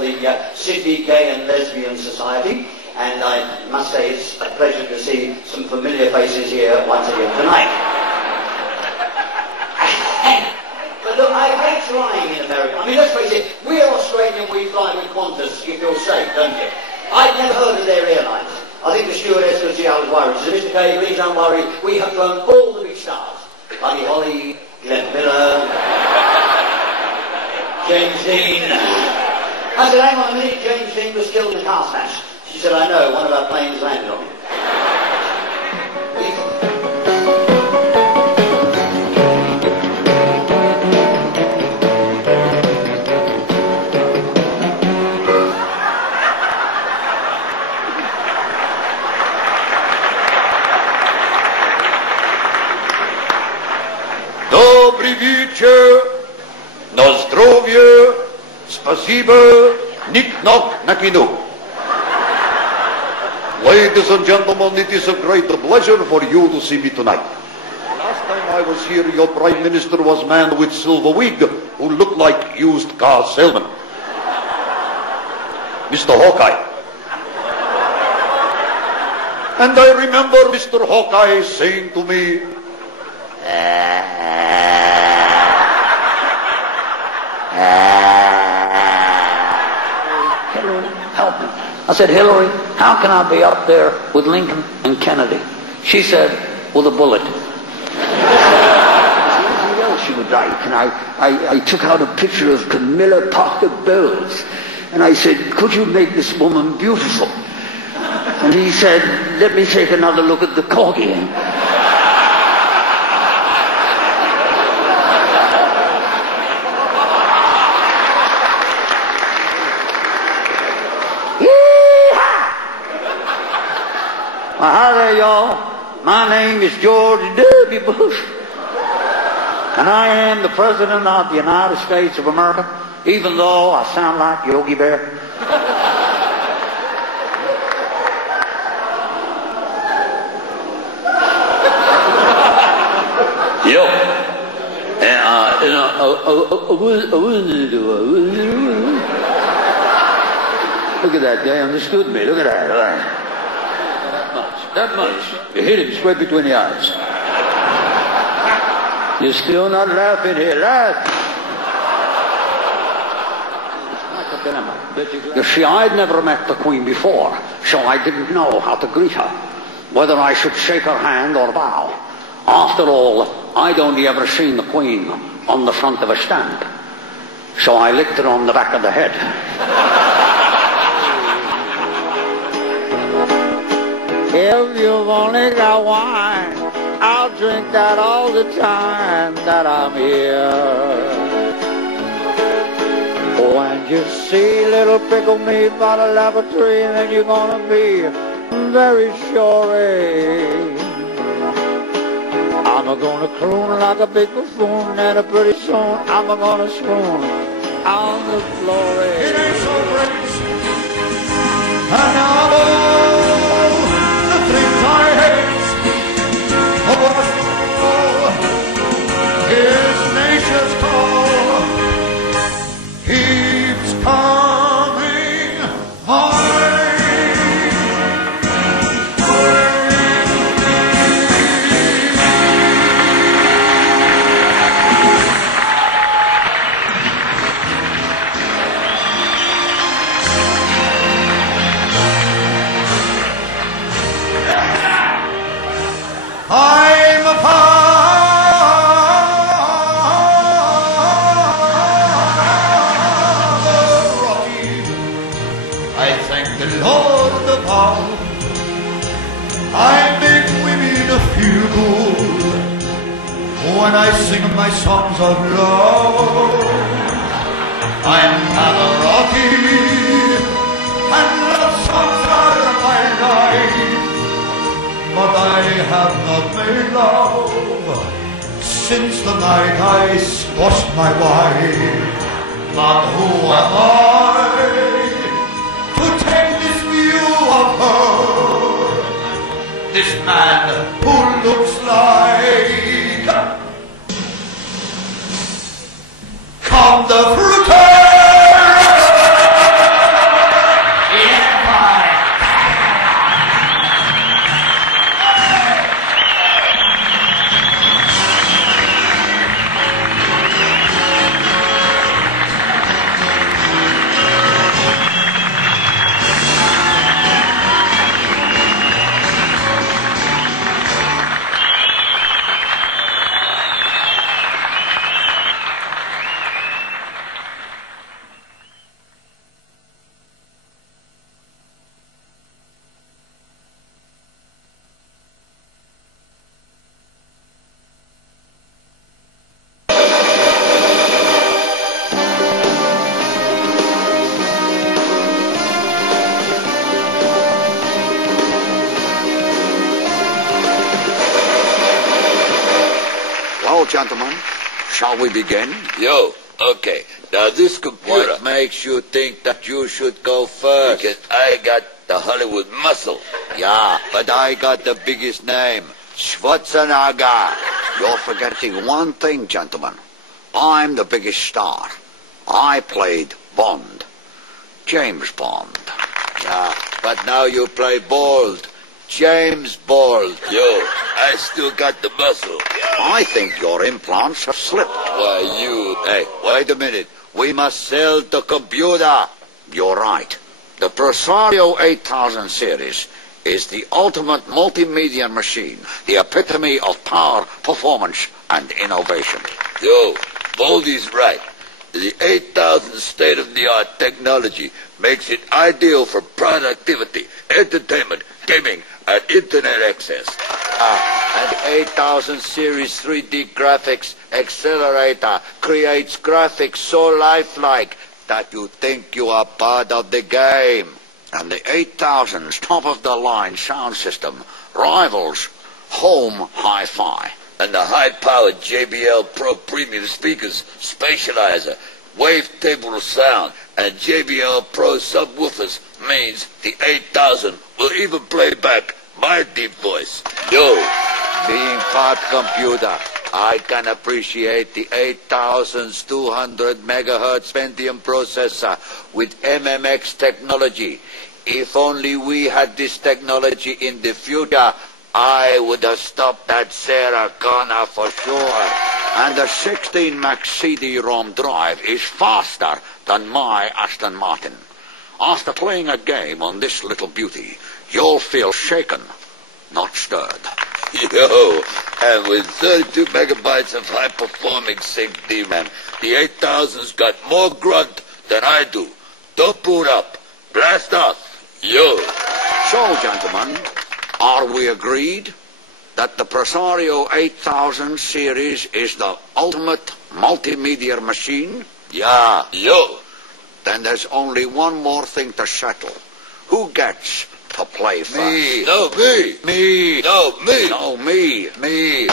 for the Sydney Gay and Lesbian Society, and I must say it's a pleasure to see some familiar faces here once again tonight. But look, I hate flying in America. I mean, let's face it, we're Australian, we fly with Qantas, you feel safe, don't you? I'd never heard of their airlines. I think the stewardess could see I was worried. She said, Mr. Kay, please don't worry, we have flown all the big stars. Buddy Holly, Glenn Miller, James Dean. I said, hang on a minute, James Dean was killed in a car smash. She said, I know, one of our planes landed on him. Добрый вечер, на здоровье, спасибо, ник-нок на кино. Ladies and gentlemen, it is a great pleasure for you to see me tonight. Last time I was here, your Prime Minister was a man with silver wig who looked like used car salesman. Mr. Hawkeye. And I remember Mr. Hawkeye saying to me, Hillary, help me. I said, Hillary, how can I be up there with Lincoln and Kennedy? She said, with a bullet. She would like, and I took out a picture of Camilla Parker Bowles, and I said, could you make this woman beautiful? And he said, let me take another look at the corgi. Well, hi there, y'all. My name is George W. Bush, and I am the President of the United States of America, even though I sound like Yogi Bear. Yo. Look at that, they understood me. Look at that. That much. You hit him straight between the eyes. You're still not laughing here. Laugh. You see, I'd never met the Queen before, so I didn't know how to greet her, whether I should shake her hand or bow. After all, I'd only ever seen the Queen on the front of a stamp, so I licked her on the back of the head. If you've only got wine, I'll drink that all the time that I'm here. When you see little pickle me by the lavatory, then you're gonna be very sorry. I'm gonna croon like a big buffoon, and pretty soon I'm gonna swoon on the glory. It ain't so great, and now things I hate, oh, his nature's call keeps coming my I'm a Father Rocky. I thank the Lord above. I make women feel good when I sing my songs of love. I'm Father Rocky, and love songs are my life. But I have not made love since the night I squashed my wife. But who am I to take this view of her? This man who looks like Count the Fruiter! gentlemen, shall we begin? Yo, okay. Now this computer... What makes you think that you should go first? Because I got the Hollywood muscle. Yeah, but I got the biggest name, Schwarzenegger. You're forgetting one thing, gentlemen. I'm the biggest star. I played Bond. James Bond. Yeah, but now you play Bald. James Bald. Yo, I still got the muscle. I think your implants have slipped. Why, you... Hey, wait a minute. We must sell the computer. You're right. The Presario 8000 series is the ultimate multimedia machine, the epitome of power, performance, and innovation. Yo, Baldy's right. The 8000 state-of-the-art technology makes it ideal for productivity, entertainment, gaming, and internet access. And 8000 series 3D graphics accelerator creates graphics so lifelike that you think you are part of the game. And the 8000's top-of-the-line sound system rivals home hi-fi. And the high-powered JBL Pro Premium speakers, spatializer, wavetable sound, and JBL Pro subwoofers means the 8000 will even play back my deep voice. Yo, being part computer, I can appreciate the 8000's 200 megahertz Pentium processor with MMX technology. If only we had this technology in the future, I would have stopped that Sarah Connor for sure. And the 16 Max CD-ROM drive is faster than my Aston Martin. After playing a game on this little beauty, you'll feel shaken, not stirred. yo, and with 32 megabytes of high-performing sync DRAM, the 8000's got more grunt than I do. Don't boot up. Blast off. Yo. So, gentlemen, are we agreed that the Presario 8000 series is the ultimate multimedia machine? Yeah. Yo. Then there's only one more thing to settle. Who gets to play first? Me. No, me. Me. No, me. No, me. Me.